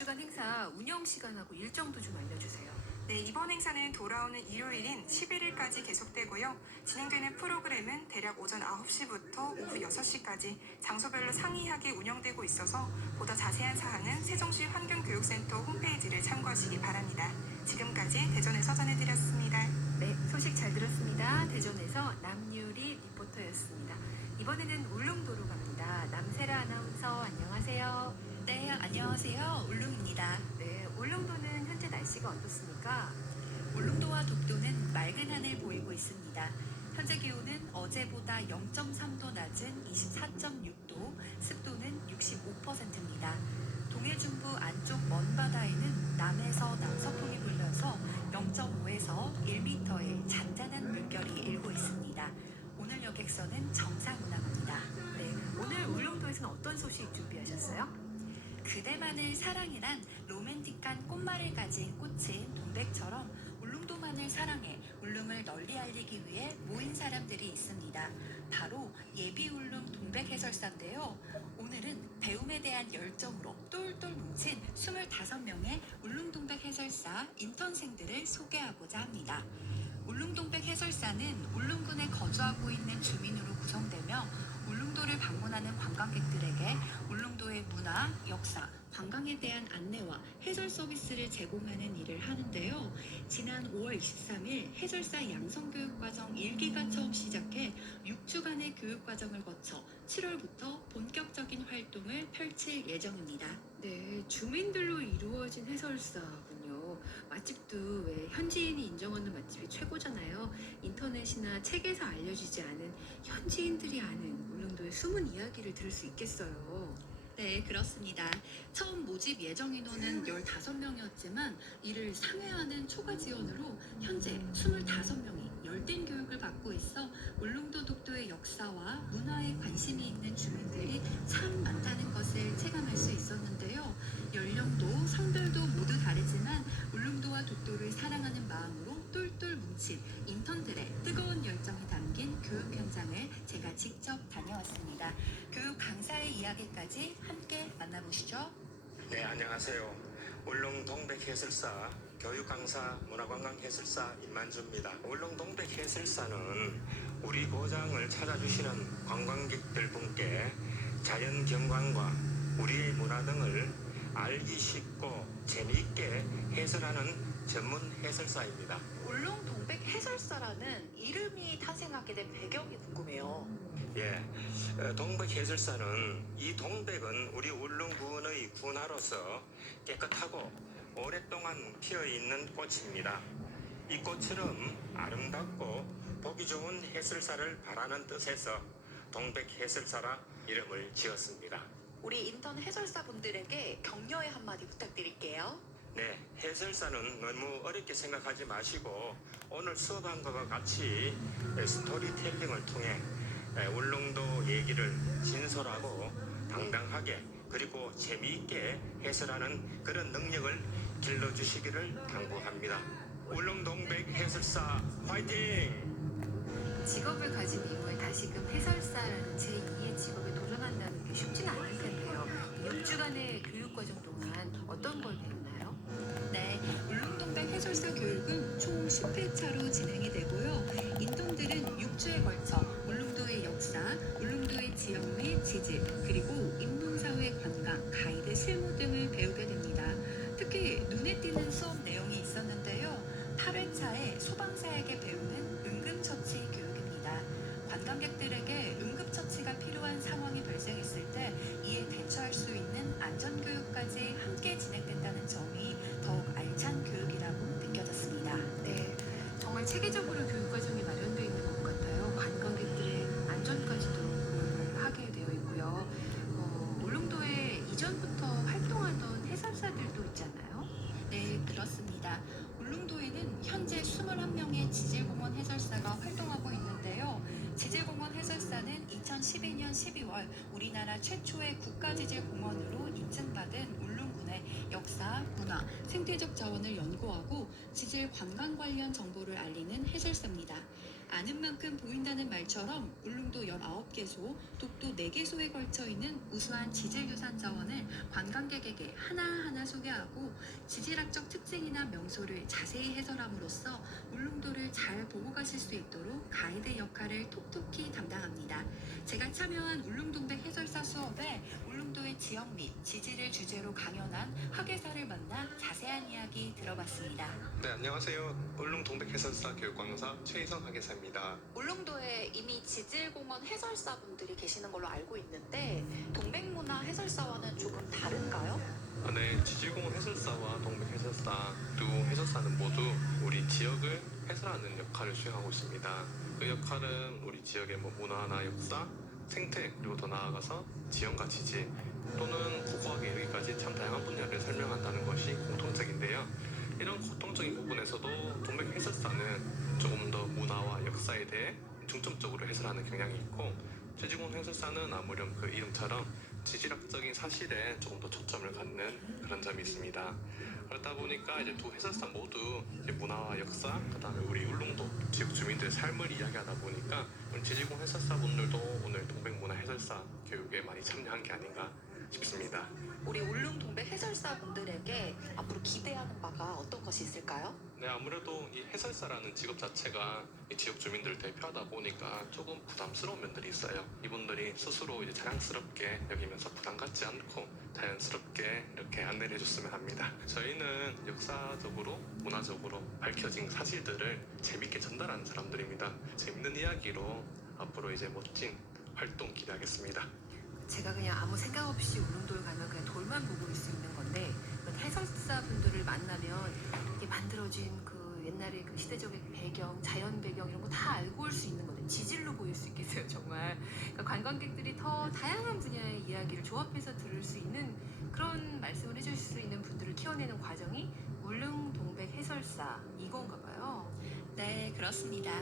주간 행사 운영 시간하고 일정도 좀 알려주세요. 네, 이번 행사는 돌아오는 일요일인 11일까지 계속되고요. 진행되는 프로그램은 대략 오전 9시부터 오후 6시까지 장소별로 상이하게 운영되고 있어서 보다 자세한 사항은 세종시 환경교육센터 홈페이지를 참고하시기 바랍니다. 지금까지 대전에서 전해드렸습니다. 네, 소식 잘 들었습니다. 대전에서 남유리 리포터였습니다. 이번에는 울릉도로 갑니다. 남세라 아나운서 안녕하세요. 네, 안녕하세요. 울릉입니다. 네, 울릉도는 현재 날씨가 어떻습니까? 울릉도와 독도는 맑은 하늘 보이고 있습니다. 현재 기온은 어제보다 0.3도 낮은 24.6도, 습도는 65%입니다. 동해중부 안쪽 먼바다에는 남에서 남서풍이 불려서 0.5에서 1m의 잔잔한 물결이 일고 있습니다. 오늘 여객선은 정상 운항합니다. 네, 오늘 울릉도에서는 어떤 소식 준비하셨어요? 그대만을 사랑해란 로맨틱한 꽃말을 가진 꽃인 동백처럼 울릉도만을 사랑해 울릉을 널리 알리기 위해 모인 사람들이 있습니다. 바로 예비 울릉 동백 해설사인데요. 오늘은 배움에 대한 열정으로 똘똘 뭉친 25명의 울릉 동백 해설사 인턴생들을 소개하고자 합니다. 울릉 동백 해설사는 울릉군에 거주하고 있는 주민으로 구성되며 울릉도를 방문하는 관광객들에게 울릉도의 문화, 역사, 관광에 대한 안내와 해설 서비스를 제공하는 일을 하는데요. 지난 5월 23일 해설사 양성교육과정 1기가 처음 시작해 6주간의 교육과정을 거쳐 7월부터 본격적인 활동을 펼칠 예정입니다. 네, 주민들로 이루어진 해설사군요. 맛집도 왜 현지인이 인정하는 맛집이 최고잖아요. 인터넷이나 책에서 알려지지 않은 현지인들이 아는 울릉도의 숨은 이야기를 들을 수 있겠어요. 네, 그렇습니다. 처음 모집 예정 인원은 15명이었지만 이를 상회하는 초과 지원으로 현재 25명이 열띤 교육을 받고 있어 울릉도 독도의 역사와 문화에 관심이 있는 주민들이 참 많다는 것을 체감할 수 있었는데요. 연령도 성별도 모두 다르지만 울릉도와 독도를 사랑하는 마음으로 똘똘 뭉친 인턴들의 뜨거운 열정이 담긴 교육 현장을 제가 직접 다녀왔습니다. 교육 강사의 이야기까지 함께 만나보시죠. 네, 안녕하세요. 울릉 동백 해설사 교육 강사 문화관광 해설사 임만주입니다. 울릉 동백 해설사는 우리 고장을 찾아주시는 관광객들 분께 자연 경관과 우리의 문화 등을 알기 쉽고 재미있게 해설하는 전문 해설사입니다. 울릉 동백 해설사라는 이름이 탄생하게 된 배경이 궁금해요. 예, 동백 해설사는 이 동백은 우리 울릉군의 군화로서 깨끗하고 오랫동안 피어있는 꽃입니다. 이 꽃처럼 아름답고 보기 좋은 해설사를 바라는 뜻에서 동백 해설사라 이름을 지었습니다. 우리 인턴 해설사분들에게 격려의 한마디 부탁드릴게요. 네, 해설사는 너무 어렵게 생각하지 마시고 오늘 수업한 것과 같이 스토리텔링을 통해 울릉도 얘기를 진솔하고 당당하게 그리고 재미있게 해설하는 그런 능력을 길러주시기를 당부합니다. 울릉 동백 해설사 화이팅! 직업을 가진 이후에 다시금 해설사라는 제2의 직업에 도전한다는 게 쉽지는 않을 텐데요. 6주간의 교육과정 동안 어떤 걸 배웠나요? 네, 울릉동백 해설사 교육은 총 10회차로 진행이 되고요. 인턴들은 6주에 걸쳐 울릉도의 역사, 울릉도의 지역 및 지질, 그리고 인문사회 관광, 가이드 실무 등을 배우게 됩니다. 특히 눈에 띄는 수업 내용이 있었는데요. 8회차에 소방사에게 배우는 응급처치 교육입니다. 관광객들에게 응급처치가 필요한 상황이 발생했을 때 이에 대처할 수 있는 안전교육까지 함께 진행된다는 점이 더욱 알찬 교육이라고 느껴졌습니다. 네, 정말 체계적으로 교육과정이 마련되어 있는 것 같아요. 관광객들의 안전까지도 고려를 하게 되어 있고요. 울릉도에 이전부터 활동하던 해설사들도 있잖아요. 네, 그렇습니다. 울릉도에는 현재 21명의 지질공원 해설사가 활동하고 있는데요. 지질공원 해설사는 2012년 12월 우리나라 최초의 국가지질공원으로 인증받은 울릉군의 역사, 문화, 생태적 자원을 연구하고 지질 관광 관련 정보를 알리는 해설사입니다. 아는 만큼 보인다는 말처럼 울릉도 19개소, 독도 4개소에 걸쳐 있는 우수한 지질유산 자원을 관광객에게 하나하나 소개하고 지질학적 특징이나 명소를 자세히 해설함으로써 울릉도를 잘 보고 가실 수 있도록 가이드 역할을 톡톡히 담당합니다. 제가 참여한 울릉동백 해설사 수업에 울릉도의 지역 및 지질을 주제로 강연한 학예사를 만나 자세한 이야기 들어봤습니다. 네, 안녕하세요. 울릉 동백 해설사 교육강사 최희성 학예사입니다. 울릉도에 이미 지질공원 해설사분들이 계시는 걸로 알고 있는데 동백문화 해설사와는 조금 다른가요? 네, 지질공원 해설사와 동백 해설사 두 해설사는 모두 우리 지역을 해설하는 역할을 수행하고 있습니다. 그 역할은 우리 지역의 문화나 역사, 생태, 그리고 더 나아가서 지형과 지질 또는 고고하게 이르기까지 참 다양한 분야를 설명한다는 것이 공통적인데요. 이런 공통적인 부분에서도 동백 해설사는 조금 더 문화와 역사에 대해 중점적으로 해설하는 경향이 있고, 지질공원 해설사는 아무렴 그 이름처럼 지질학적인 사실에 조금 더 초점을 갖는 그런 점이 있습니다. 그렇다 보니까 이제 두 해설사 모두 이제 문화와 역사, 그다음에 우리 울릉도 지역 주민들의 삶을 이야기하다 보니까 우리 지질공원 해설사분들도 오늘 동백문화 해설사 교육에 많이 참여한 게 아닌가 싶습니다. 우리 울릉 동백 해설사분들에게 앞으로 기대하는 바가 어떤 것이 있을까요? 네, 아무래도 이 해설사라는 직업 자체가 이 지역 주민들을 대표하다 보니까 조금 부담스러운 면들이 있어요. 이분들이 스스로 이제 자랑스럽게 여기면서 부담 갖지 않고 자연스럽게 이렇게 안내를 해줬으면 합니다. 저희는 역사적으로, 문화적으로 밝혀진 사실들을 재밌게 전달하는 사람들입니다. 재밌는 이야기로 앞으로 이제 멋진 활동 기대하겠습니다. 제가 그냥 아무 생각 없이 울릉도를 가면 그냥 돌만 보고 있을 수 있는 건데 해설사 분들을 만나면 이게 만들어진 그 옛날의 그 시대적인 배경, 자연 배경 이런 거 다 알고 올 수 있는 건데 지질로 보일 수 있겠어요 정말. 그러니까 관광객들이 더 다양한 분야의 이야기를 조합해서 들을 수 있는 그런 말씀을 해주실 수 있는 분들을 키워내는 과정이 울릉 동백 해설사 이건가 봐요. 네, 그렇습니다.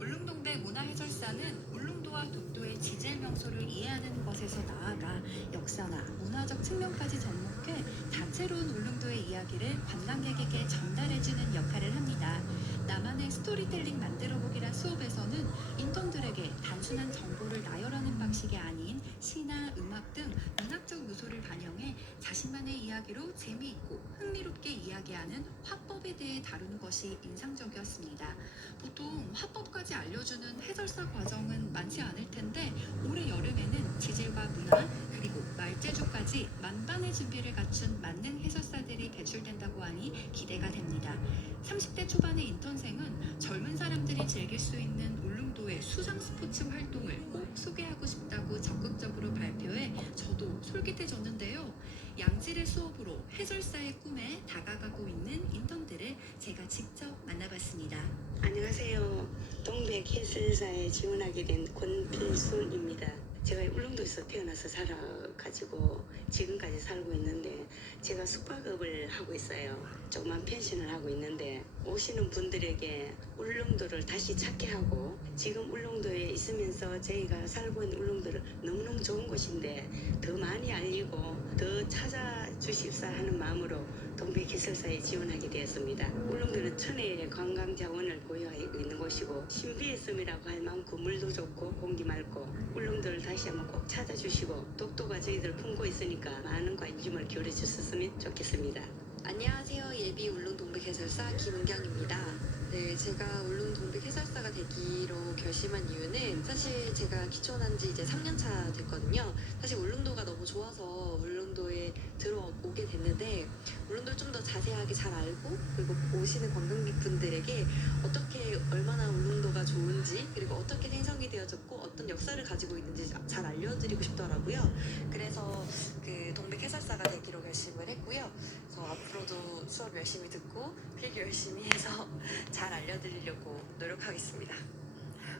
울릉동백 문화해설사는 울릉도와 독도의 지질 명소를 이해하는 것에서 나아가 역사나 문화적 측면까지 접목해 다채로운 울릉도의 이야기를 관광객에게 전달해주는 역할을 합니다. 나만의 스토리텔링 만들어보기란 수업에서는 인턴들에게 단순한 정보를 나열하는 방식이 아닌 시나 음악 등 문학적 요소를 반영해 자신만의 이야기로 재미있고 흥미롭게 이야기하는 화법에 대해 다루는 것이 인상적이었습니다. 보통 화법까지 알려주는 해설사 과정은 많지 않을 텐데 올해 여름에는 지질과 문화 그리고 말재주까지 만반의 준비를 갖춘 만능 해설사들이 배출된다고 하니 기대가 됩니다. 30대 초반의 인턴생은 젊은 사람들이 즐길 수 있는 울릉도의 수상 스포츠 활동을 꼭 소개하고 싶다고 적극적으로 발표해 저도 솔깃해졌는데요. 양질의 수업으로 해설사의 꿈에 다가가고 있는 인턴들을 제가 직접 만나봤습니다. 안녕하세요. 동백 해설사에 지원하게 된 권필순입니다. 제가 울릉도에서 태어나서 살아가지고 지금까지 살고 있는데 제가 숙박업을 하고 있어요. 조그만 펜션을 하고 있는데 오시는 분들에게 울릉도를 다시 찾게 하고 지금 울릉도에 있으면서 저희가 살고 있는 울릉도를 너무너무 좋은 곳인데 더 많이 알리고 더 찾아주십사 하는 마음으로 동백 해설사에 지원하게 되었습니다. 울릉도는 천혜의 관광 자원을 보유하고 있는 곳이고 신비의 섬이라고 할 만큼 물도 좋고 공기 맑고 울릉도를 다시 한번 꼭 찾아주시고 독도가 저희들 품고 있으니까 많은 관심을 기울여 주셨으면 좋겠습니다. 안녕하세요. 예비 울릉 동백 해설사 김은경입니다. 네, 제가 울릉 동백 해설사가 되기로 결심한 이유는 사실 제가 기촌한 지 이제 3년 차 됐거든요. 사실 울릉도가 너무 좋아서 울릉도에 들어오게 됐는데 울릉도를 좀 더 자세하게 잘 알고 그리고 오시는 관광객분들에게 어떻게 얼마나 울릉도가 좋은지 그리고 어떻게 생성이 되어졌고 어떤 역사를 가지고 있는지 잘 알려드리고 싶더라고요. 그래서 그 동백 해설사가 되기로 결심을 했고요. 그래서 앞으로도 수업 열심히 듣고 필기 열심히 해서 잘 알려드리려고 노력하겠습니다.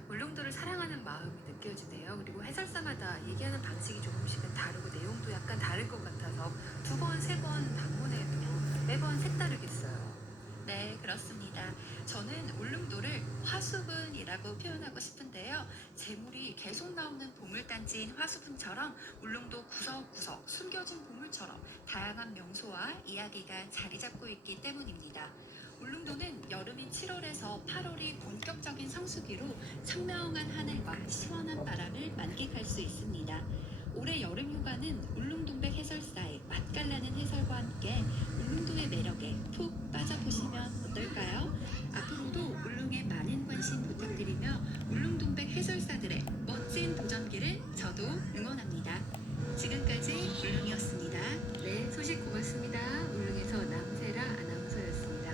울릉도를 사랑하는 마음이 느껴지네요. 그리고 해설사마다 얘기하는 방식이 조금씩은 다르고 내용도 약간 다를 것 같아서 2번, 3번 방문해도 매번 색다르겠어요. 네, 그렇습니다. 저는 울릉도를 화수분이라고 표현하고 싶은데요. 재물이 계속 나오는 보물단지인 화수분처럼 울릉도 구석구석 숨겨진 보물처럼 다양한 명소와 이야기가 자리 잡고 있기 때문입니다. 울릉도는 여름인 7월에서 8월이 본격적인 성수기로 청명한 하늘과 시원한 바람을 만끽할 수 있습니다. 올해 여름 휴가는 울릉동백 해설사의 맛깔나는 해설과 함께 울릉도의 매력에 푹 빠져보시면 어떨까요? 앞으로도 울릉에 많은 관심 부탁드리며 울릉동백 해설사들의 멋진 도전기를 저도 응원합니다. 지금까지 울릉이었습니다. 네, 소식 고맙습니다. 울릉에서 남세라 아나운서였습니다.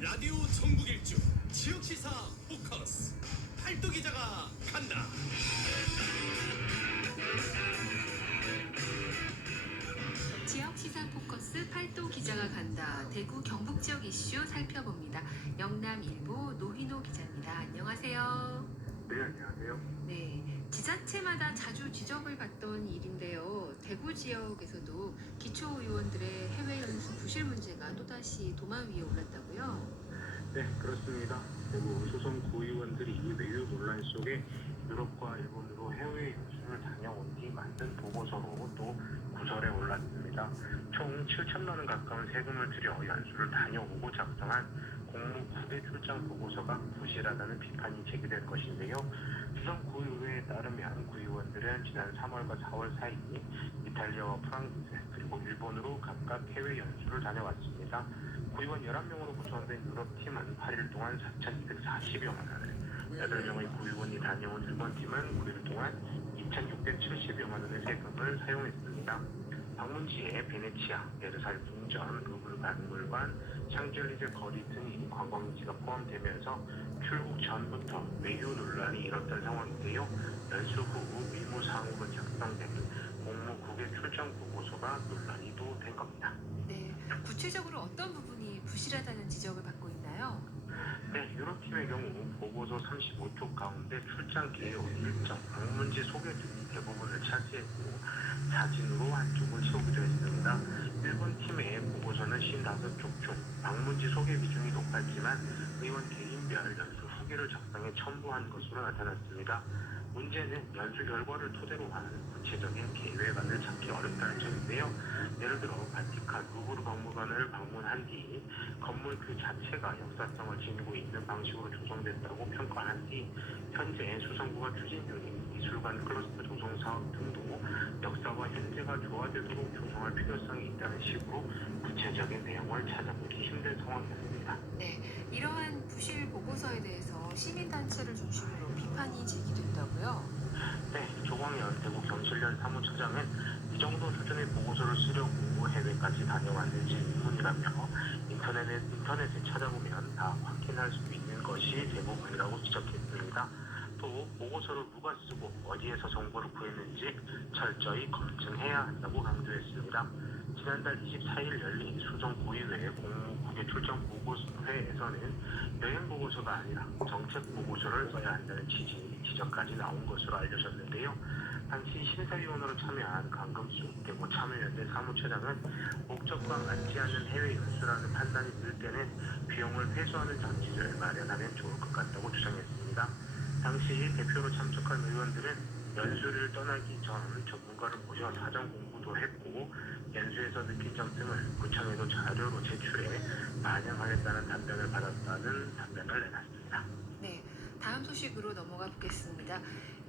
라디오 전국 일주 지역시사 포커스 팔도 기자가 간다. 지역 시사 포커스 팔도 기자가 간다. 대구 경북 지역 이슈 살펴봅니다. 영남일보 노희노 기자입니다. 안녕하세요. 네, 안녕하세요. 네, 지자체마다 자주 지적을 받던 일인데요. 대구 지역에서도 기초의원들의 해외 연수 부실 문제가 또다시 도마 위에 올랐다고요? 네, 그렇습니다. 대구 소속 구의원들이 외유 논란 속에 유럽과 일본으로 해외 연수를 다녀온 뒤 만든 보고서로 또 구설에 올랐습니다. 총 7천만 원 가까운 세금을 들여 연수를 다녀오고 작성한 공무 9대 출장 보고서가 부실하다는 비판이 제기될 것인데요. 수성구의회에 따르면 구의원들은 지난 3월과 4월 사이 이탈리아와 프랑스 그리고 일본으로 각각 해외 연수를 다녀왔습니다. 구의원 11명으로 구성된 유럽팀은 8일 동안 4,240여만 원을, 8명의 구의원이 다녀온 일본팀은 9일 동안 2,670여만 원의 세금을 사용했습니다. 방문지에 베네치아, 베르사유 궁전, 루브르 박물관, 샹젤리제 거리 등이 관광지가 포함되면서 출국 전부터 외유 논란이 일었던 상황인데요. 연수 후 의무사항으로 작성된 공무 9개 출장 보고서가 논란이 또 된 겁니다. 네, 구체적으로 어떤 부분이 부실하다는 지적을 받고 있나요? 네, 유럽팀의 경우 보고서 35쪽 가운데 출장 계획 일정, 방문지 소개 등이 대부분을 차지했고 사진으로 한쪽을 채우기도 했습니다. 일본 팀의 보고서는 55쪽 중 방문지 소개 비중이 높았지만 의원 개인별 연수 후기를 작성해 첨부한 것으로 나타났습니다. 문제는 연수 결과를 토대로 한 구체적인 계획안을 찾기 어렵다는 점인데요. 예를 들어 바티칸 루브르 박물관을 방문한 뒤 건물 그 자체가 역사성을 지니고 있는 방식으로 조성됐다고 평가한 뒤 현재 수성구가 추진 중인 미술관 클러스터 조성 사업 등도 역사와 현재가 조화되도록 조성할 필요성이 있다는 식으로 구체적인 내용을 찾아보기 힘든 상황이었습니다. 네, 이러한 부실 보고서에 대해서 시민단체를 중심으로 비판이 제기됐다고요? 네, 조광현 대구 경실련 사무처장은 이 정도 수준의 보고서를 쓰려고 해외까지 다녀왔는지 의문이라며 인터넷에 찾아보면 다 확인할 수 있는 것이 대부분이라고 지적했습니다. 또 보고서를 누가 쓰고 어디에서 정보를 구했는지 철저히 검증해야 한다고 강조했습니다. 지난달 24일 열린 수성구의회 공무 9개 출장 보고회에서는 여행 보고서가 아니라 정책 보고서를 써야 한다는 지적까지 나온 것으로 알려졌는데요. 당시 심사위원으로 참여한 강금수 대구 참여연대 사무처장은 목적과 맞지 않는 해외 연수라는 판단이 들 때는 비용을 회수하는 장치를 마련하면 좋을 것 같다고 주장했습니다. 당시 대표로 참석한 의원들은 연수를 떠나기 전 전문가를 모셔 사전 공부도 했고 연수에서 느낀 점 등을 구청에도 자료로 제출해 반영하겠다는 답변을 받았다는 답변을 내놨습니다. 네, 다음 소식으로 넘어가 보겠습니다.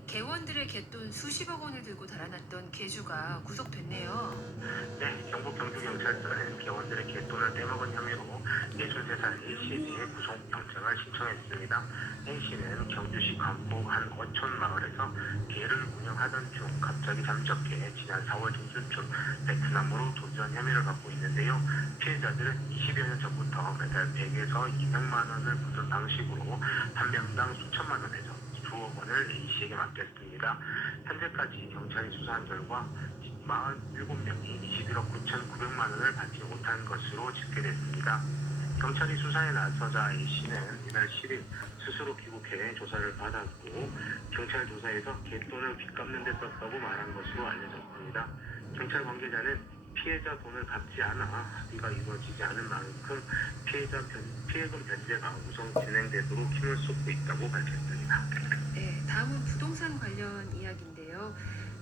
개원들의 갯돈 수십억 원을 들고 달아났던 개주가 구속됐네요. 네, 경북 경주경찰서는 개원들의 갯돈을 떼먹은 혐의로 63살 A씨에 구속영장을 신청했습니다. A씨는 경주시 간포 한 어촌 마을에서 개를 운영하던 중 갑자기 잠적해 지난 4월 중순쯤 베트남으로 도주한 혐의를 받고 있는데요. 피해자들은 20여 년 전부터 매달 100에서 200만 원을 묻은 방식으로 한 명당 수천만 원에서 수억 원을 A씨에게 맡겼습니다. 현재까지 경찰이 수사한 결과 47명이 21억 9,900만 원을 받지 못한 것으로 집계됐습니다. 경찰이 수사에 나서자 A씨는 이날 10일 스스로 귀국해 조사를 받았고 경찰 조사에서 갯돈을 빚 갚는 데 썼다고 말한 것으로 알려졌습니다. 경찰 관계자는 피해자 돈을 갚지 않아 합의가 이루어지지 않은 만큼 피해금 변제가 우선 진행되도록 힘을 쏟고 있다고 밝혔습니다. 네, 다음은 부동산 관련 이야기인데요.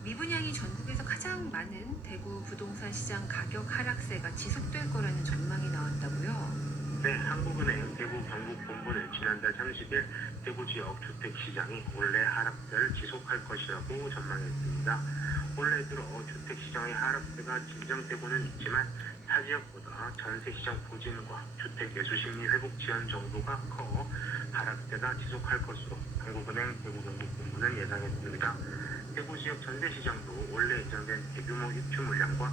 미분양이 전국에서 가장 많은 대구 부동산 시장 가격 하락세가 지속될 거라는 전망이 나왔다고요? 네, 한국은행 대구 경북 본부는 지난달 30일 대구 지역 주택시장이 원래 하락세를 지속할 것이라고 전망했습니다. 올해 들어 주택시장의 하락세가 진정되고는 있지만 타 지역보다 전세시장 부진과 주택 매수심리 회복 지연 정도가 커 하락세가 지속할 것으로 한국은행 대구 경북 본부는 예상했습니다. 대구 지역 전세시장도 원래 예정된 대규모 입주 물량과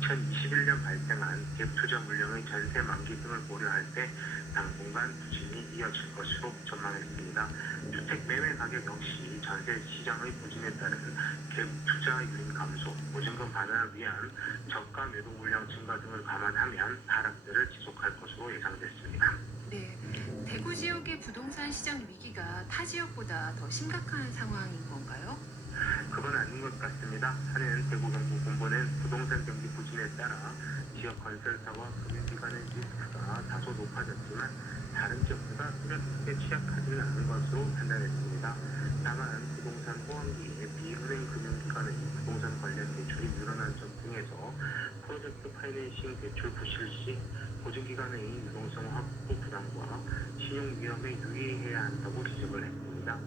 2021년 발생한 갭 투자 물량의 전세 만기 등을 고려할 때 당분간 부진이 이어질 것으로 전망했습니다. 주택 매매 가격 역시 전세 시장의 부진에 따른 갭 투자 유인 감소, 보증금 반환을 위한 저가 매도 물량 증가 등을 감안하면 하락세를 지속할 것으로 예상됐습니다. 네, 대구 지역의 부동산 시장 위기가 타 지역보다 더 심각한 상황인 건가요? 그건 아닌 것 같습니다. 하는 대구 경북 본부는 부동산 경기 부진에 따라 지역 건설사와 금융기관의 리스크가 다소 높아졌지만 다른 지역보다 뚜렷하게 취약하지는 않은 것으로 판단했습니다. 다만 부동산 호황기에 비은행 금융기관의 부동산 관련 대출이 늘어난 점 등에서 프로젝트 파이낸싱 대출 부실 시 보증기관의 유동성 확보 부담과 신용 위험에 유의해야 한다고 지적을 했습니다.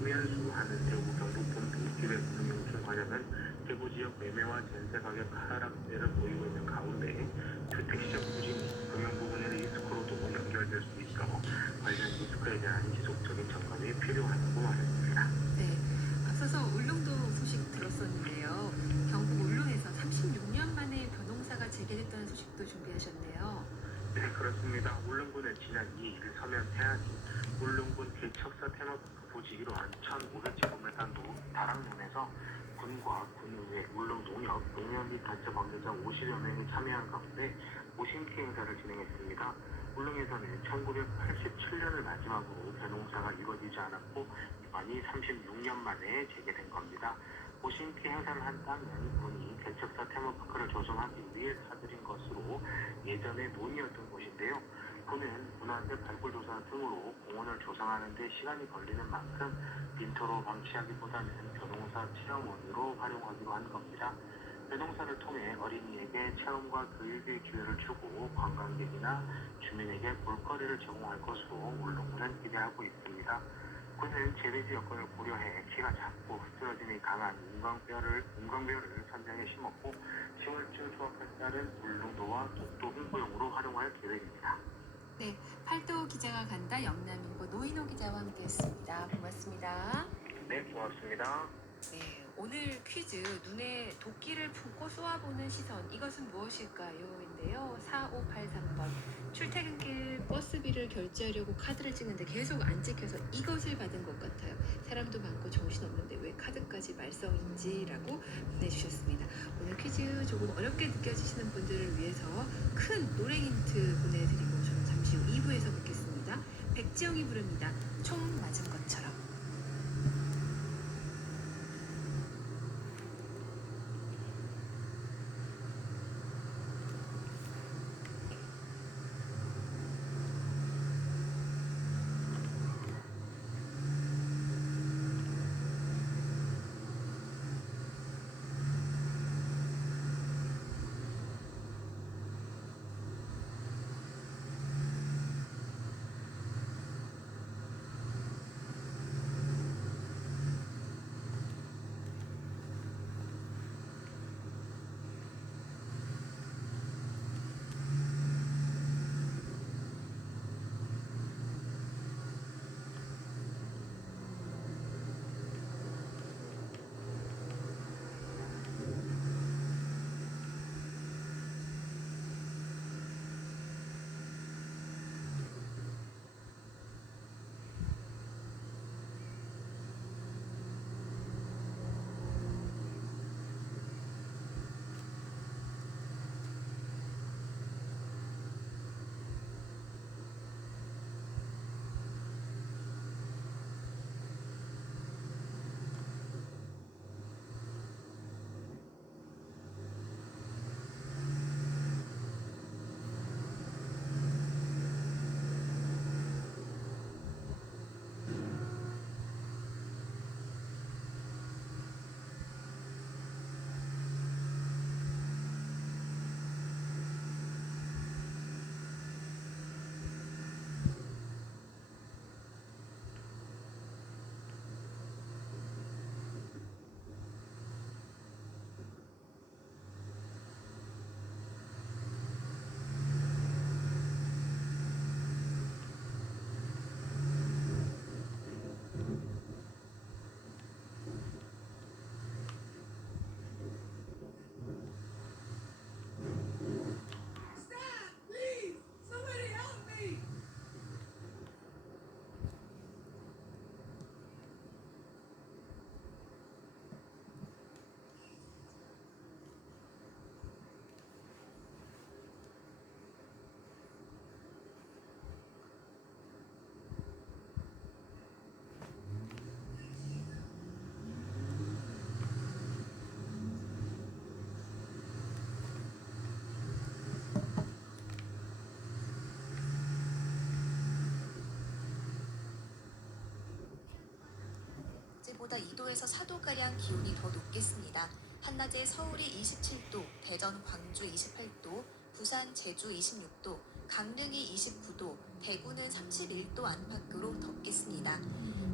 우현수 하는 대구 경북 본부 기획금융총괄장은 대구 지역 매매와 전세 가격 하락세를 보이고 있는 가운데 주택시장 부진이 금융 부분의 리스크로도 연결될 수 있어 관련 리스크에 대한 지속적인 점검이 필요하다고 말했습니다. 네, 앞서서 울릉도 소식 들었었는데요. 경북 울릉에서 36년 만에 변호사가 재개됐다는 소식도 준비하셨네요. 네, 그렇습니다. 울릉군은 지난 2일 서면 태안이 울릉군 개척사 테마파크 부지 1호한 1,500제곱미터 다락면에서 군과 군의회, 울릉농협, 농협 단체 관계자 50여 명이 참여한 가운데 오심키 행사를 진행했습니다. 울릉에서는 1987년을 마지막으로 변호사가 이루어지지 않았고 이번이 36년 만에 재개된 겁니다. 오심키 행사를 한 땅은 군이 개척사 테마파크를 조성하기 위해 사들인 것으로 예전에 논의였던 곳인데요. 군은 문화재 발굴조사 등으로 공원을 조성하는 데 시간이 걸리는 만큼 빈터로 방치하기보다는 변호사 체험원으로 활용하기로 한 겁니다. 변호사를 통해 어린이에게 체험과 교육의 기회를 주고 관광객이나 주민에게 볼거리를 제공할 것으로 울릉군은 기대하고 있습니다. 군은 재배지 여건을 고려해 키가 작고 쓰러짐이 강한 운광뼈를 선장에 심었고 10월쯤 수확할 쌀은 울릉도와 독도 홍보용으로 활용할 계획입니다. 네, 팔도 기자가 간다 영남인고 노인호 기자와 함께했습니다. 고맙습니다. 네, 고맙습니다. 네, 오늘 퀴즈 눈에 도끼를 품고 쏘아보는 시선 이것은 무엇일까요? 인데요. 4583번 출퇴근길 버스비를 결제하려고 카드를 찍는데 계속 안 찍혀서 이것을 받은 것 같아요. 사람도 많고 정신없는데 왜 카드까지 말썽인지라고 보내주셨습니다. 오늘 퀴즈 조금 어렵게 느껴지시는 분들을 위해서 큰 노래 힌트 보내드리고 저는 잠시 후 2부에서 뵙겠습니다. 백지영이 부릅니다. 총 맞은 것처럼. 오늘보다 2도에서 4도가량 기온이 더 높겠습니다. 한낮에 서울이 27도, 대전, 광주 28도, 부산, 제주 26도, 강릉이 29도, 대구는 31도 안팎으로 덥겠습니다.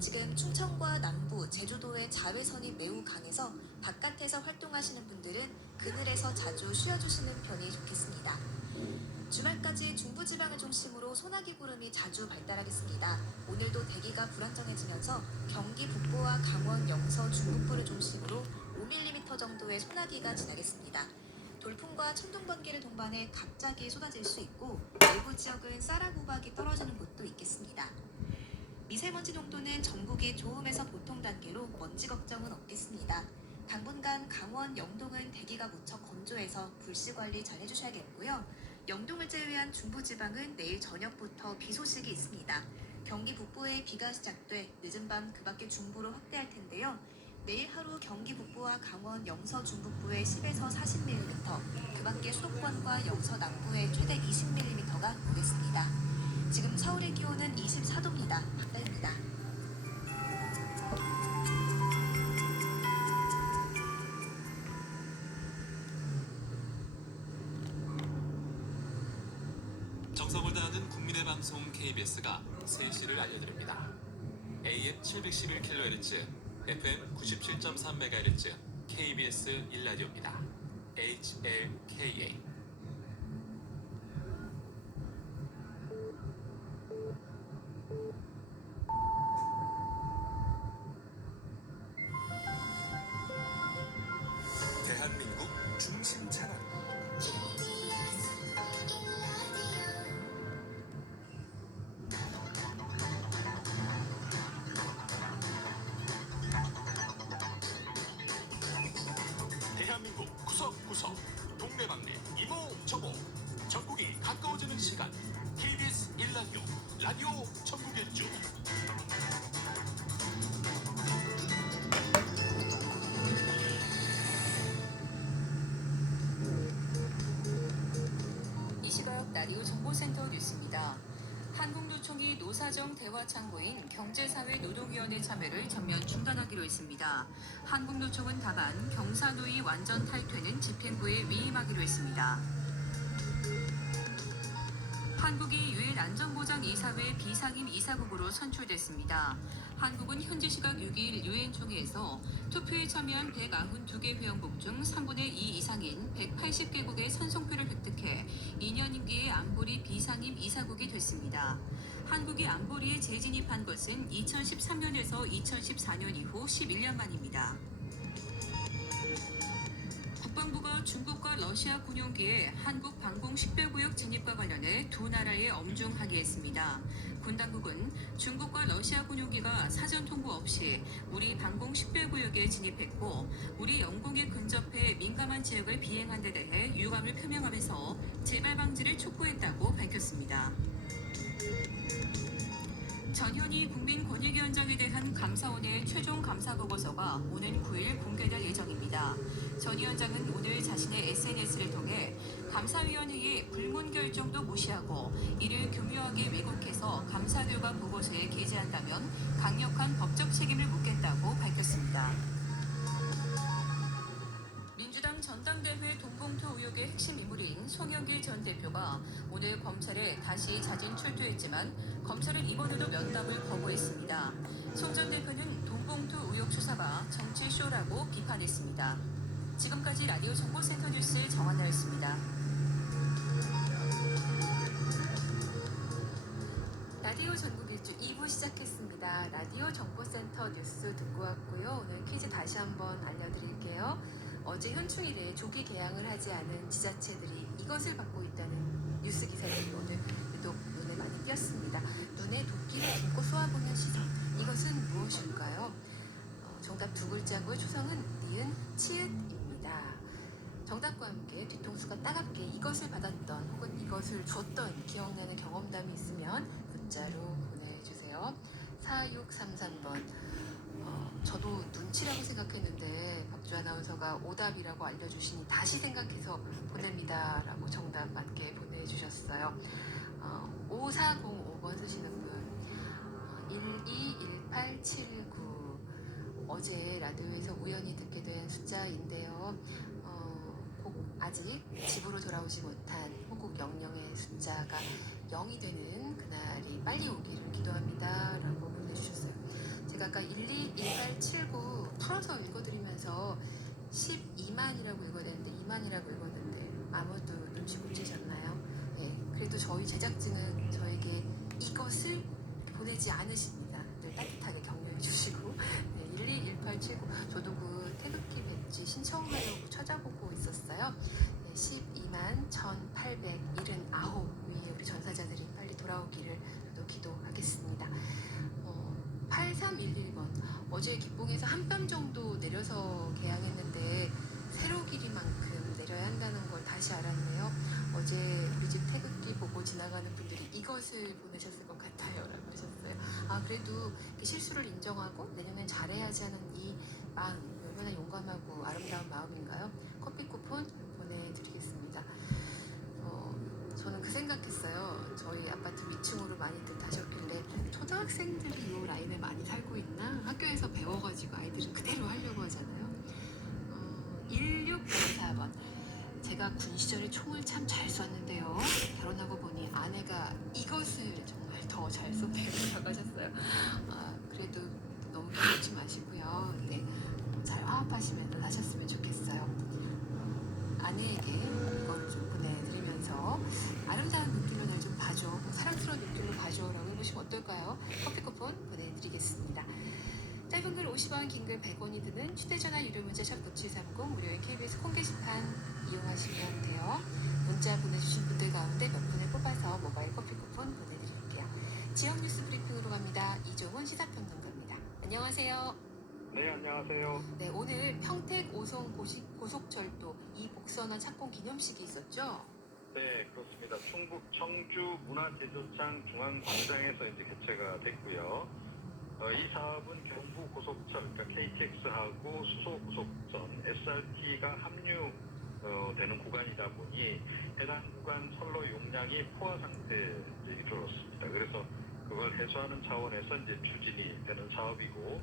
지금 충청과 남부, 제주도의 자외선이 매우 강해서 바깥에서 활동하시는 분들은 그늘에서 자주 쉬어주시는 편이 좋겠습니다. 주말까지 중부지방을 중심으로 소나기 구름이 자주 발달하겠습니다. 오늘도 대기가 불안정해지면서 경기 북부와 강원, 영서, 중북부를 중심으로 5mm 정도의 소나기가 지나겠습니다. 돌풍과 천둥 번개를 동반해 갑자기 쏟아질 수 있고 일부 지역은 쌀아구박이 떨어지는 곳도 있겠습니다. 미세먼지 농도는 전국이 좋음에서 보통 단계로 먼지 걱정은 없겠습니다. 당분간 강원, 영동은 대기가 무척 건조해서 불씨 관리 잘 해주셔야겠고요. 영동을 제외한 중부지방은 내일 저녁부터 비 소식이 있습니다. 경기 북부에 비가 시작돼 늦은 밤 그 밖에 중부로 확대할 텐데요. 내일 하루 경기 북부와 강원, 영서, 중북부에 10에서 40mm, 그 밖에 수도권과 영서 남부에 최대 20mm가 오겠습니다. 지금 서울의 기온은 24도입니다. 박다입니다. 정성을 다하는 국민의 방송 KBS가 3시를 알려드립니다. AM 711kHz, FM 97.3MHz, KBS 1라디오입니다. HLKA. 대한민국 중심 채널. 대한민국 구석구석, 동네방네, 이모저모, 전국이 가까워지는 시간. KBS 1라디오, 라디오 전국 일주. 이 시각 라디오 정보센터 뉴스입니다. 한국노총이 노사정 대화창구인 경제사회노동위원회 참여를 전면 중단하기로 했습니다. 한국노총은 다만 경사노위 완전 탈퇴는 집행부에 위임하기로 했습니다. 한국이 유엔 안전보장이사회 비상임 이사국으로 선출됐습니다. 한국은 현지 시각 6일 유엔 총회에서 투표에 참여한 192개 회원국 중 3분의 2 이상인 180개국의 찬성표를 획득해 2년 임기의 안보리 비상임 이사국이 됐습니다. 한국이 안보리에 재진입한 것은 2013년에서 2014년 이후 11년 만입니다. 국방부가 중국과 러시아 군용기의 한국 방공 식별구역 진입과 관련해 두 나라에 엄중 항의했습니다. 군 당국은 중국과 러시아 군용기가 사전 통보 없이 우리 방공 식별구역에 진입했고 우리 영공에 근접해 민감한 지역을 비행한 데 대해 유감을 표명하면서 재발 방지를 촉구했다고 밝혔습니다. 전현희 국민권익위원장에 대한 감사원의 최종 감사 보고서가 오는 9일 공개될 예정입니다. 전 위원장은 오늘 자신의 SNS를 통해 감사위원회의 불문 결정도 무시하고 이를 교묘하게 왜곡해서 감사 결과 보고서에 게재한다면 강력한 법적 책임을 묻겠다고 밝혔습니다. 민주당 전당대회 돈봉투 의혹의 핵심 인물인 송영길 전 대표가 오늘 검찰에 다시 자진 출두했지만 검찰은 이번에도 면담을 거부했습니다. 송 전 대표는 돈봉투 의혹 수사가 정치쇼라고 비판했습니다. 지금까지 라디오 정보센터 뉴스 정한나였습니다. 라디오 전국 일주 2부 시작했습니다. 라디오 정보센터 뉴스 듣고 왔고요. 오늘 퀴즈 다시 한번 알려드릴게요. 어제 현충일에 조기 개항을 하지 않은 지자체들이 이것을 받고 있다는 뉴스 기사들이 오늘 유독 눈에 많이 띄었습니다. 눈에 도끼를 붓고 쏘아보는 시선. 이것은 무엇일까요? 정답 두 글자고요. 초성은 니은, 치읓입니다. 정답과 함께 뒤통수가 따갑게 이것을 받았던 혹은 이것을 줬던 기억나는 경험담이 있으면 문자로 보내주세요. 4633번. 저도 눈치라고 생각했는데 박주 아나운서가 오답이라고 알려주시니 다시 생각해서 보냅니다 라고 정답 맞게 보내주셨어요. 5405번 쓰시는 분 121879 어제 라디오에서 우연히 듣게 된 숫자인데요. 꼭 아직 집으로 돌아오지 못한 호국 영령의 숫자가 0이 되는 그날이 빨리 오기를 기도합니다. 라고 보내주셨어요. 제가 아까 121879 풀어서 읽어드리면서 12만이라고 읽어야 되는데 2만이라고 읽었는데 아무도 눈치 못 채셨나요? 네, 그래도 저희 제작진은 저에게 이것을 보내지 않으십니다. 늘 따뜻하게 격려해 주시고 네, 121879 저도 그 태극기 배지 신청하려고 찾아보고 있었어요. 네, 12만 1879 위에 우리 전사자들이 빨리 돌아오기를 저도 기도하겠습니다. 8311번 어제 기봉에서 한 뼘 정도 내려서 개항했는데 세로 길이만큼 내려야 한다는 걸 다시 알았네요. 어제 우리 집 태극기 보고 지나가는 분들이 이것을 보내셨을 것 같아요 라고 하셨어요. 그래도 실수를 인정하고 내년엔 잘해야지 하는 이 마음 얼마나 용감하고 아름다운 마음인가요? 커피 쿠폰 보내드리겠습니다. 저는 그 생각했어요. 저희 아파트 위층으로 많이들 타셨길래 초등학생들이 이 라인에 많이 살고 있나? 학교에서 배워가지고 아이들은 그대로 하려고 하잖아요. 1604번 제가 군 시절에 총을 참 잘 쐈는데요. 결혼하고 보니 아내가 이것을 정말 더 잘 쏜다고 하셨어요. 그래도 너무 기죽지 마시고요. 네, 잘 화합하시면 하셨으면 좋겠어요. 아내에게 이거를 좀 보내드리면서 아름다운 느낌을 날 좀 봐줘, 사랑스러운 느낌을 봐줘라고 해보시면 어떨까요? 커피 쿠폰 보내드리겠습니다. 짧은 글 50원, 긴 글 100원이 드는 휴대전화 유료 문자 샵 9730 무료의 KBS 콩 게시판 이용하시면 돼요. 문자 보내주신 분들 가운데 몇 분을 뽑아서 모바일 커피 쿠폰 보내드릴게요. 지역 뉴스 브리핑으로 갑니다. 이종훈 시사평론가입니다. 안녕하세요. 네, 안녕하세요. 네, 오늘 평택 오송 고속철도 2복선화 착공 기념식이 있었죠? 네, 그렇습니다. 충북 청주 문화제조장 중앙광장에서 이제 개최가 됐고요. 이 사업은 경부 고속철, 그러니까 KTX하고 수소 고속선, SRT가 합류되는 구간이다 보니 해당 구간 선로 용량이 포화 상태에 이르렀습니다. 그래서 그걸 해소하는 차원에서 이제 추진이 되는 사업이고,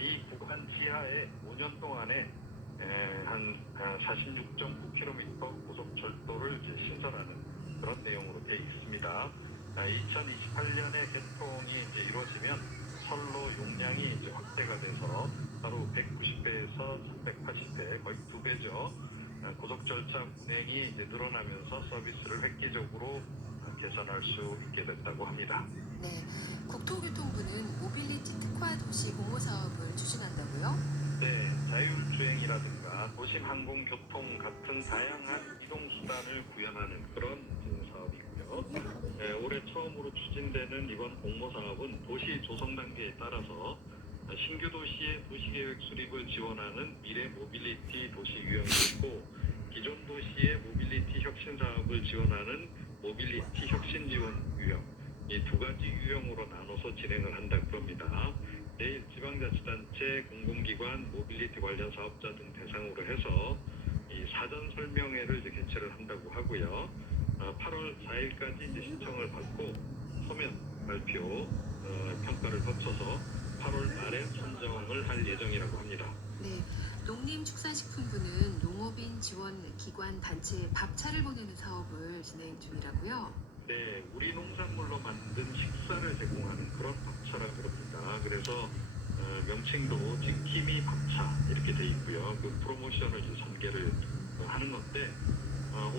이 구간 지하에 5년 동안에 한 46.9km 고속철도를 이제 신설하는 그런 내용으로 되어 있습니다. 2028년에 개통이 이제 이루어지면 선로 용량이 이제 확대가 돼서 하루 190배에서 380배, 거의 2배죠. 고속절차 운행이 이제 늘어나면서 서비스를 획기적으로 개선할 수 있게 됐다고 합니다. 네, 국토교통부는 모빌리티 특화 도시 공모 사업을 추진한다고요? 네, 자율주행이라든가 도심 항공교통 같은 다양한 이동수단을 구현하는 그런 사업이고요. 네, 올해 처음으로 추진되는 이번 공모사업은 도시 조성 단계에 따라서 신규 도시의 도시계획 수립을 지원하는 미래 모빌리티 도시 유형이 있고, 기존 도시의 모빌리티 혁신 사업을 지원하는 모빌리티 혁신 지원 유형, 이 두 가지 유형으로 나눠서 진행을 한다 그럽니다. 내일 지방자치단체, 공공기관, 모빌리티 관련 사업자 등 대상으로 해서 이 사전 설명회를 이제 개최를 한다고 하고요. 8월 4일까지 이제 신청을 받고 서면 발표, 평가를 거쳐서 8월 말에 선정을 할 예정이라고 합니다. 네, 농림축산식품부는 농업인 지원 기관 단체에 밥차를 보내는 사업을 진행 중이라고요? 네, 우리 농산물로 만든 식사를 제공하는 그런 밥차라고 그럽니다. 그래서 명칭도 지킴이 밥차 이렇게 돼 있고요. 그 프로모션을 이제 전개를 하는 건데,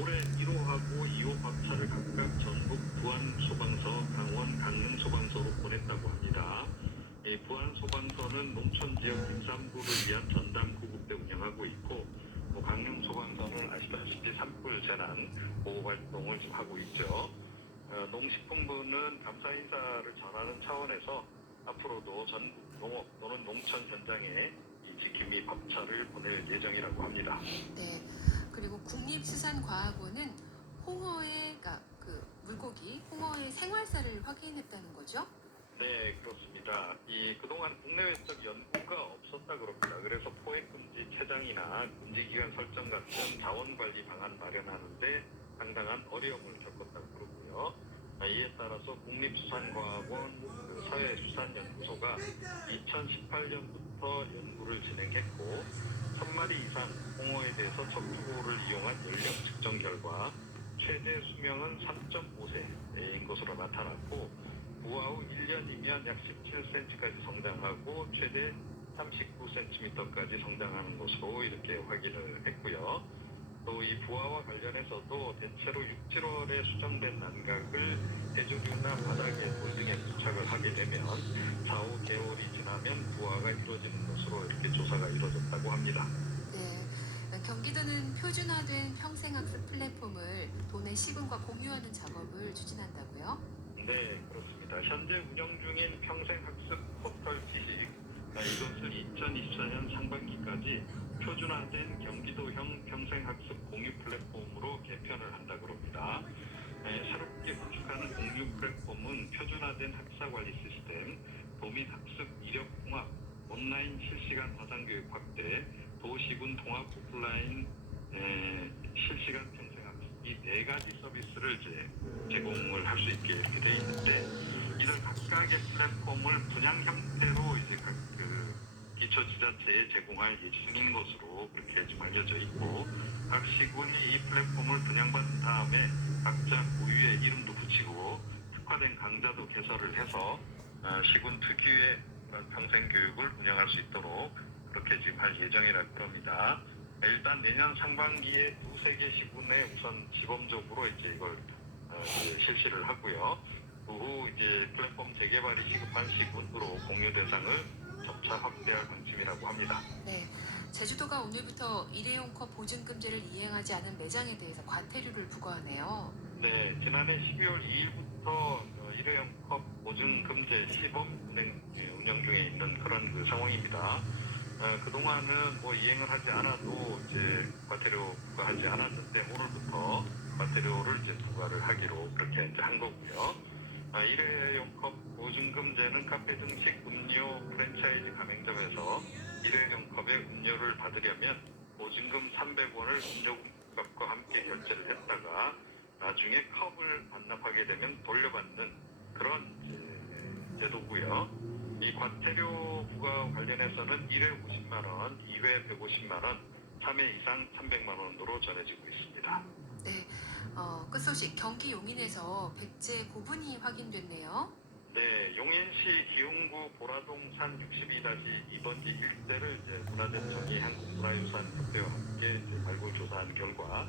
올해 1호하고 2호 밥차를 각각 전북 부안소방서, 강원 강릉소방서로 보냈다고 합니다. 이 부안소방서는 농촌지역 임산부를 위한 전담 구급대 운영하고 있고, 강릉소방서는 아시다시피 산불 재난 보호 활동을 좀 하고 있죠. 농식품부는 감사 인사를 전하는 차원에서 앞으로도 전국 농업 또는 농촌 현장에 이 지킴이 밥차를 보낼 예정이라고 합니다. 네, 그리고 국립수산과학원은 홍어의 그 물고기 홍어의 생활사를 확인했다는 거죠? 네, 그렇습니다. 그동안 국내외적 연구가 없었다 그럽니다. 그래서 포획 금지 체장이나 금지 기간 설정 같은 자원 관리 방안 마련하는데 상당한 어려움을 겪었다고 그러고요. 이에 따라서 국립수산과학원 사회수산연구소가 2018년부터 2월부터 연구를 진행했고 1000마리 이상 홍어에 대해서 척추보호를 이용한 연령 측정 결과 최대 수명은 3.5세인 것으로 나타났고 부화 후 1년이면 약 17cm까지 성장하고 최대 39cm까지 성장하는 것으로 이렇게 확인을 했고요. 또 이 부화와 관련해서도 대체로 6, 7월에 수정된 난각을 해조류나 바닥에 돌 등에 부착을 하게 되면 4, 5개월이 지나면 부화가 이루어지는 것으로 이렇게 조사가 이루어졌다고 합니다. 네. 경기도는 표준화된 평생학습 플랫폼을 도내 시군과 공유하는 작업을 추진한다고요? 네, 그렇습니다. 현재 운영 중인 평생학습 포털 지식, 이것을 2024년 상반기까지 표준화된 경기도형 평생학습 공유 플랫폼으로 개편을 한다고 합니다. 새롭게 구축하는 공유 플랫폼은 표준화된 학사관리 시스템, 도민 학습 이력 통합, 온라인 실시간 화상교육 확대, 도시군 통합 오프라인 실시간 평생학습 이 4가지 서비스를 이제 제공을 할 수 있게 이렇게 돼 있는데 이들 각각의 플랫폼을 분양 형태로 이제 각 기초지자체에 제공할 예정인 것으로 그렇게 지금 알려져 있고 각 시군이 이 플랫폼을 분양받은 다음에 각자 고유의 이름도 붙이고 특화된 강좌도 개설을 해서 시군 특유의 평생 교육을 운영할 수 있도록 그렇게 지금 할 예정이라고 합니다. 일단 내년 상반기에 2-3개 시군에 우선 시범적으로 이제 이걸 실시를 하고요. 그 후 이제 플랫폼 재개발이 시급한 시군으로 공유 대상을 점차 확대할 방침이라고 합니다. 네. 제주도가 오늘부터 일회용 컵 보증금제를 이행하지 않은 매장에 대해서 과태료를 부과하네요. 네, 지난해 12월 2일부터 일회용 컵 보증금제 시범 운영 중에 있는 그런 그 상황입니다. 그동안은 뭐 이행을 하지 않아도 이제 과태료 부과하지 않았는데 오늘부터 과태료를 이제 부과를 하기로 그렇게 이제 한 거고요. 일회용 컵 보증금제는 카페 등식 음료 프랜차이즈 가맹점에서 일회용 컵에 음료를 받으려면 보증금 300원을 음료값과 함께 결제를 했다가 나중에 컵을 반납하게 되면 돌려받는 그런 제도고요. 이 과태료 부과 관련해서는 1회 50만 원, 2회 150만 원, 3회 이상 300만 원으로 전해지고 있습니다. 네. 끝소식 경기 용인에서 백제 고분이 확인됐네요. 네, 용인시 기흥구 보라동산 62-2번지 일대를 이제 문화재청이 한국문화유산협회와 함께 이제 발굴 조사한 결과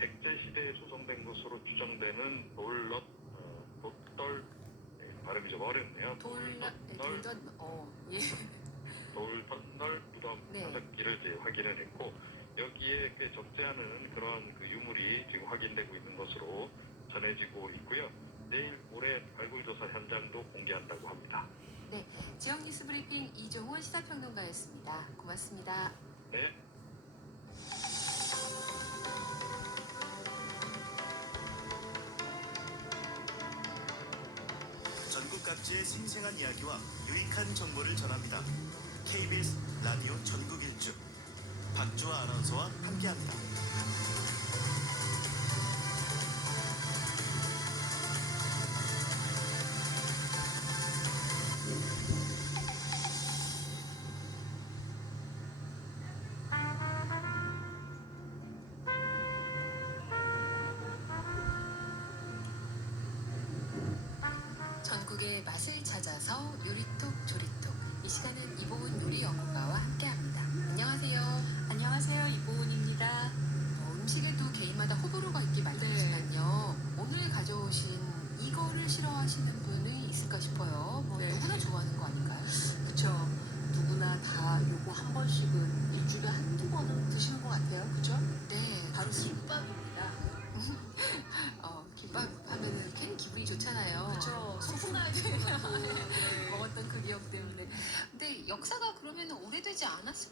백제 시대에 조성된 것으로 추정되는 돌떨 발음이 좀 어렵네요. 돌덧널 무덤 네. 5개를 이제 확인을 했고 여기에 꽤 적지 않은 그런 그 유물이 지금 확인되고 있는 것으로 전해지고 있고요. 내일 모레 발굴조사 현장도 공개한다고 합니다. 네. 지역 뉴스 브리핑 이종훈 시사평론가였습니다. 고맙습니다. 네. 전국 각지의 생생한 이야기와 유익한 정보를 전합니다. KBS 라디오 전국 일주 박주아 아나운서와 함께합니다. 전국의 맛을 찾아서 요리톡 조리톡. 이 시간은 이보은 요리 연구가와 함께합니다. 안녕하세요. 안녕하세요. 이보은입니다. 음식에도 개인마다 호불호가 있기 마련이지만요. 오늘 가져오신 이거를 싫어하시는 분이 있을까 싶어요. 뭐 누구나 좋아하는 거 아닌가요? 그쵸. 누구나 다 요거 한 번씩은 일주일에 한두 번은 드시는 것 같아요. 그죠? 네, 바로 김밥입니다. 김밥 하면은 괜히 기분이 좋잖아요. 그쵸. 소풍 가야 되고 먹었던 그 기억 때문에. 근데 역사가 그러면 오래되지 않았을